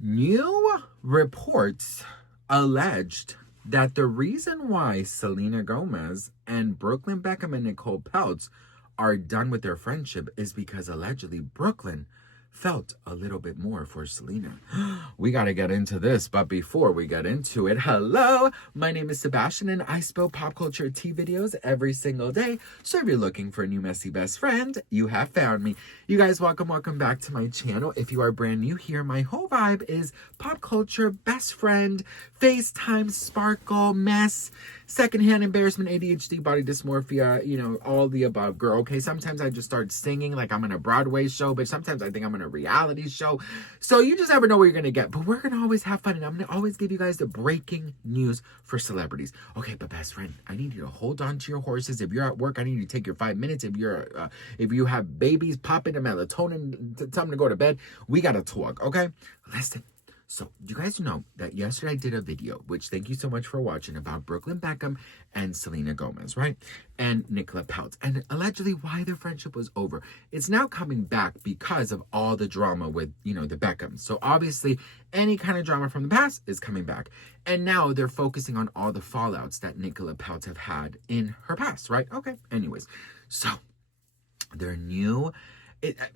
New reports alleged that the reason why Selena Gomez and Brooklyn Beckham and Nicole Peltz are done with their friendship is because allegedly Brooklyn felt a little bit more for Selena. We got to get into this, but before we get into it, hello, my name is Sebastian and I spill pop culture tea videos every single day. So if you're looking for a new messy best friend, you have found me. You guys, welcome back to my channel. If you are brand new here, my whole vibe is pop culture, best friend, FaceTime, sparkle, mess, secondhand embarrassment, ADHD, body dysmorphia, all the above, girl. Okay, sometimes I just start singing like I'm in a Broadway show, but sometimes I think I'm in a reality show. So you just never know what you're gonna get. But we're gonna always have fun, and I'm gonna always give you guys the breaking news for celebrities. Okay, but best friend, I need you to hold on to your horses. If you're at work, I need you to take your 5 minutes. If you have babies, pop in the melatonin, time to go to bed. We gotta talk, okay? Listen. So, you guys know that yesterday I did a video, which thank you so much for watching, about Brooklyn Beckham and Selena Gomez, right? And Nicola Peltz. And allegedly why their friendship was over. It's now coming back because of all the drama with, the Beckhams. So, obviously, any kind of drama from the past is coming back. And now they're focusing on all the fallouts that Nicola Peltz have had in her past, right? Okay, anyways. So, their new...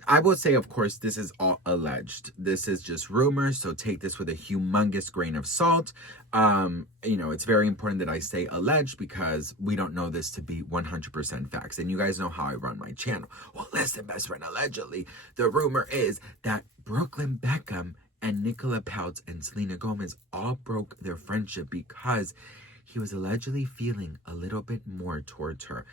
I will say, of course, this is all alleged. This is just rumors, so take this with a humongous grain of salt. It's very important that I say alleged because we don't know this to be 100% facts. And you guys know how I run my channel. Well, listen, best friend, allegedly, the rumor is that Brooklyn Beckham and Nicola Peltz and Selena Gomez all broke their friendship because he was allegedly feeling a little bit more towards her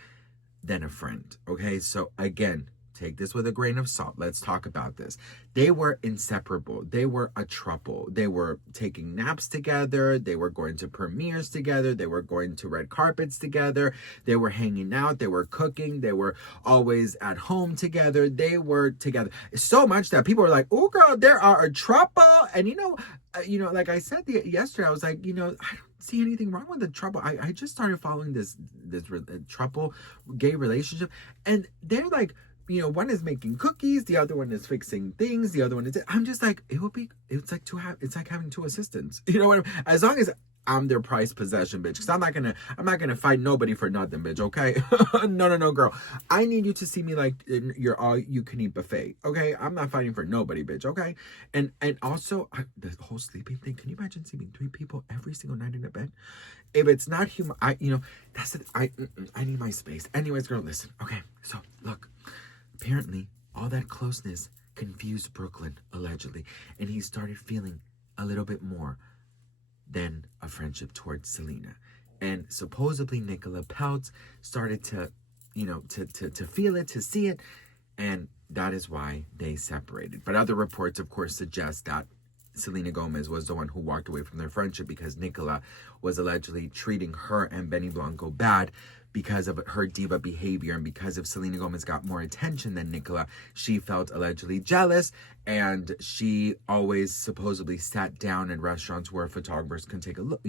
than a friend. Okay, so again, take this with a grain of salt. Let's talk about this. They were inseparable. They were a throuple. They were taking naps together. They were going to premieres together. They were going to red carpets together. They were hanging out. They were cooking. They were always at home together. They were together so much that people were like, "Oh, girl, there are a throuple." And like I said yesterday, I was like, I don't see anything wrong with the throuple. I just started following this throuple gay relationship, and they're like, one is making cookies, the other one is fixing things, the other one is... I'm just like, it's like having two assistants. You know what I mean? As long as I'm their prized possession, bitch. Because I'm not gonna fight nobody for nothing, bitch, okay? No, girl. I need you to see me like you're all you can eat buffet, okay? I'm not fighting for nobody, bitch, okay? And also, the whole sleeping thing, can you imagine sleeping 3 people every single night in a bed? If it's not human, that's it. I need my space. Anyways, girl, listen, okay? So, look. Apparently, all that closeness confused Brooklyn, allegedly, and he started feeling a little bit more than a friendship towards Selena. And supposedly, Nicola Peltz started to, to feel it, to see it, and that is why they separated. But other reports, of course, suggest that Selena Gomez was the one who walked away from their friendship because Nicola was allegedly treating her and Benny Blanco bad because of her diva behavior, and because if Selena Gomez got more attention than Nicola, she felt allegedly jealous, and she always supposedly sat down in restaurants where photographers can take a look,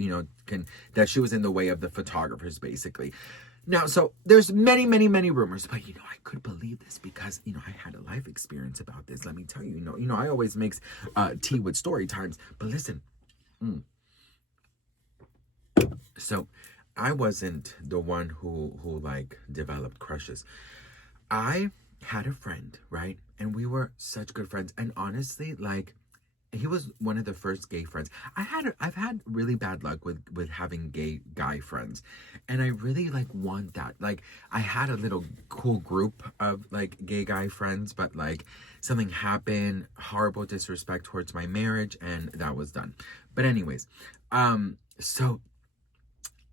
that she was in the way of the photographers, basically. Now, so there's many rumors, but I could believe this because I had a life experience about this. Let me tell you, I always makes tea with story times. But listen, so I wasn't the one who like developed crushes. I had a friend, right? And we were such good friends. And honestly, like, he was one of the first gay friends. I've had really bad luck with having gay guy friends. And I really like want that. Like, I had a little cool group of like gay guy friends, but like something happened, horrible disrespect towards my marriage, and that was done. But anyways, so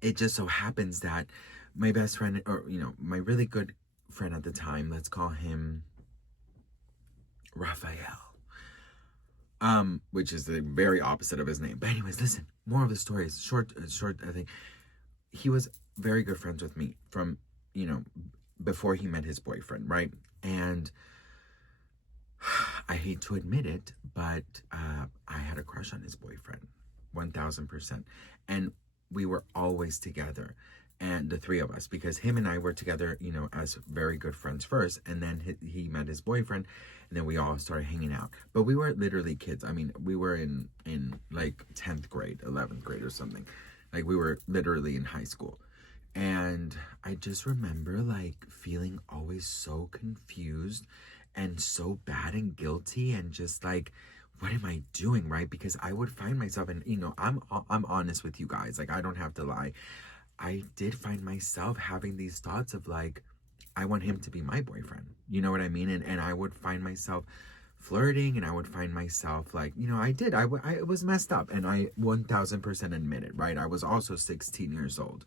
it just so happens that my best friend, or my really good friend at the time, let's call him Raphael, which is the very opposite of his name. But anyways, listen, more of the story is short, I think. He was very good friends with me from, before he met his boyfriend, right? And I hate to admit it, but I had a crush on his boyfriend, 1000%. And we were always together. and the three of us, because him and I were together, you know, as very good friends first, and then he met his boyfriend, and then we all started hanging out. But we were literally kids. I mean, we were in like 10th grade, 11th grade or something. Like, we were literally in high school. And I just remember like feeling always so confused and so bad and guilty, and just like, what am I doing, right? Because I would find myself, and you know, I'm honest with you guys, like, I don't have to lie. I did find myself having these thoughts of like, I want him to be my boyfriend. You know what I mean? And I would find myself flirting, and I would find myself like, you know, I was messed up, and I 1000% admit it, right? I was also 16 years old.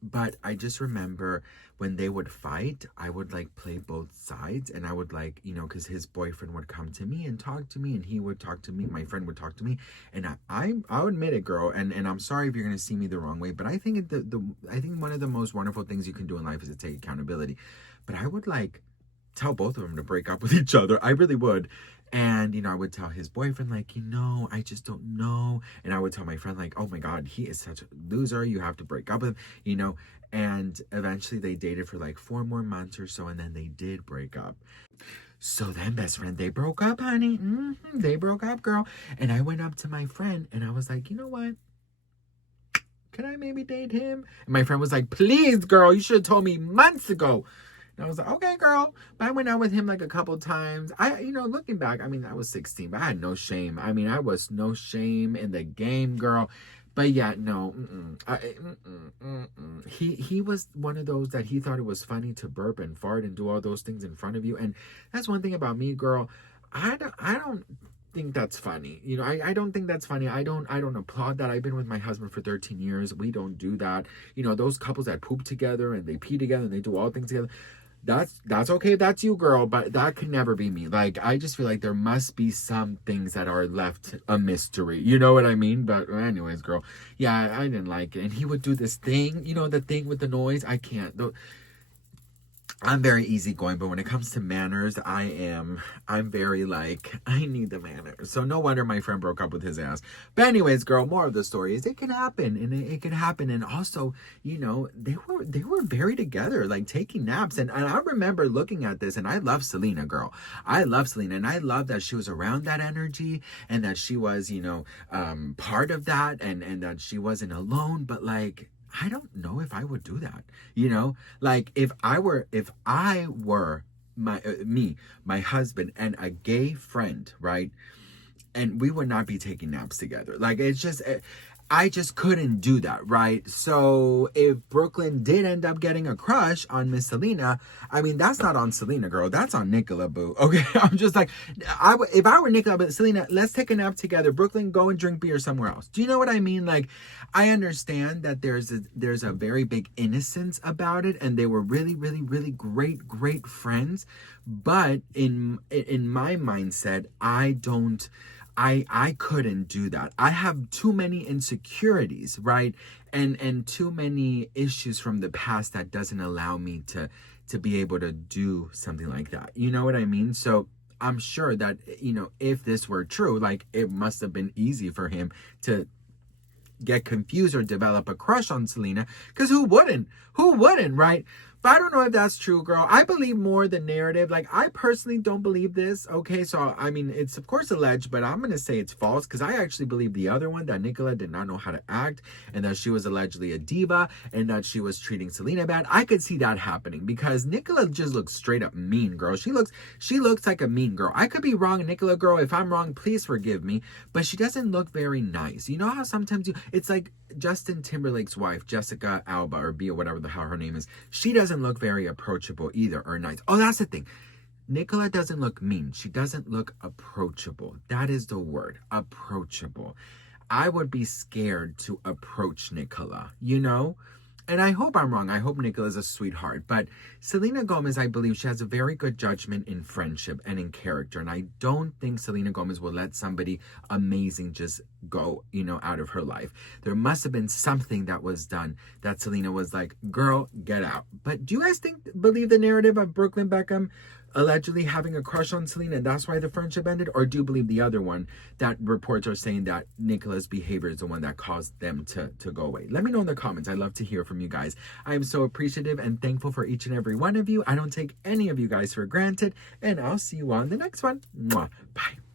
But I just remember when they would fight, I would like play both sides, and I would like, you know, because his boyfriend would come to me and talk to me, and he would talk to me, my friend would talk to me, and I'll admit it, girl, and I'm sorry if you're gonna see me the wrong way, but I think I think one of the most wonderful things you can do in life is to take accountability. But I would like tell both of them to break up with each other. I really would. And, you know, I would tell his boyfriend, like, you know, I just don't know. And I would tell my friend, like, oh my God, he is such a loser. You have to break up with him, you know. And eventually they dated for like 4 more months or so. And then they did break up. So then, best friend, they broke up, honey. They broke up, girl. And I went up to my friend and I was like, you know what? Can I maybe date him? And my friend was like, please, girl, you should have told me months ago. And I was like, okay, girl. But I went out with him like a couple times. You know, looking back, I mean, I was 16, but I had no shame. I mean, I was no shame in the game, girl. But yeah, no. He was one of those that he thought it was funny to burp and fart and do all those things in front of you. And that's one thing about me, girl. I don't think that's funny. You know, I don't think that's funny. I don't applaud that. I've been with my husband for 13 years. We don't do that. You know, those couples that poop together and they pee together and they do all things together. That's okay if that's you, girl, but that could never be me. Like, I just feel like there must be some things that are left a mystery. You know what I mean? But anyways, girl, yeah, I didn't like it. And he would do this thing, you know, the thing with the noise. I can't. I'm very easygoing, but when it comes to manners, I'm very like, I need the manners. So no wonder my friend broke up with his ass. But anyways, girl, more of the story is it can happen, and it can happen. And also, you know, they were very together, like taking naps. And I remember looking at this, and I love Selena, girl. I love Selena, and I love that she was around that energy, and that she was, you know, part of that, and that she wasn't alone. But like, I don't know if I would do that, you know, like if I were my husband and a gay friend, right? And we would not be taking naps together. Like, it's just, I just couldn't do that, right? So if Brooklyn did end up getting a crush on Miss Selena, I mean, that's not on Selena, girl. That's on Nicola, boo. Okay, I'm just like, if I were Nicola, but Selena, let's take a nap together. Brooklyn, go and drink beer somewhere else. Do you know what I mean? Like, I understand that there's a very big innocence about it, and they were really, really, really great friends. But in my mindset, I couldn't do that. I have too many insecurities, right? And too many issues from the past that doesn't allow me to be able to do something like that. You know what I mean? So I'm sure that, you know, if this were true, like, it must have been easy for him to get confused or develop a crush on Selena, because who wouldn't, right? But I don't know if that's true, girl. I believe more the narrative. Like, I personally don't believe this. Okay, so I mean, it's of course alleged, but I'm gonna say it's false, because I actually believe the other one, that Nicola did not know how to act, and that she was allegedly a diva, and that she was treating Selena bad. I could see that happening, because Nicola just looks straight up mean, girl. She looks like a mean girl. I could be wrong, Nicola, girl. If I'm wrong, please forgive me. But she doesn't look very nice. You know how sometimes it's like Justin Timberlake's wife, Jessica Alba, or Bia, whatever the hell her name is. She doesn't look very approachable either, or nice. Oh, that's the thing. Nicola doesn't look mean. She doesn't look approachable. That is the word, approachable. I would be scared to approach Nicola, you know? And I hope I'm wrong. I hope Nicola's a sweetheart. But Selena Gomez, I believe she has a very good judgment in friendship and in character. And I don't think Selena Gomez will let somebody amazing just go, you know, out of her life. There must have been something that was done that Selena was like, girl, get out. But do you guys believe the narrative of Brooklyn Beckham allegedly having a crush on Selena, and that's why the friendship ended? Or do you believe the other one, that reports are saying that Nicola's behavior is the one that caused them to go away? Let me know in the comments. I'd love to hear from you guys. I am so appreciative and thankful for each and every one of you. I don't take any of you guys for granted, and I'll see you on the next one. Mwah. Bye.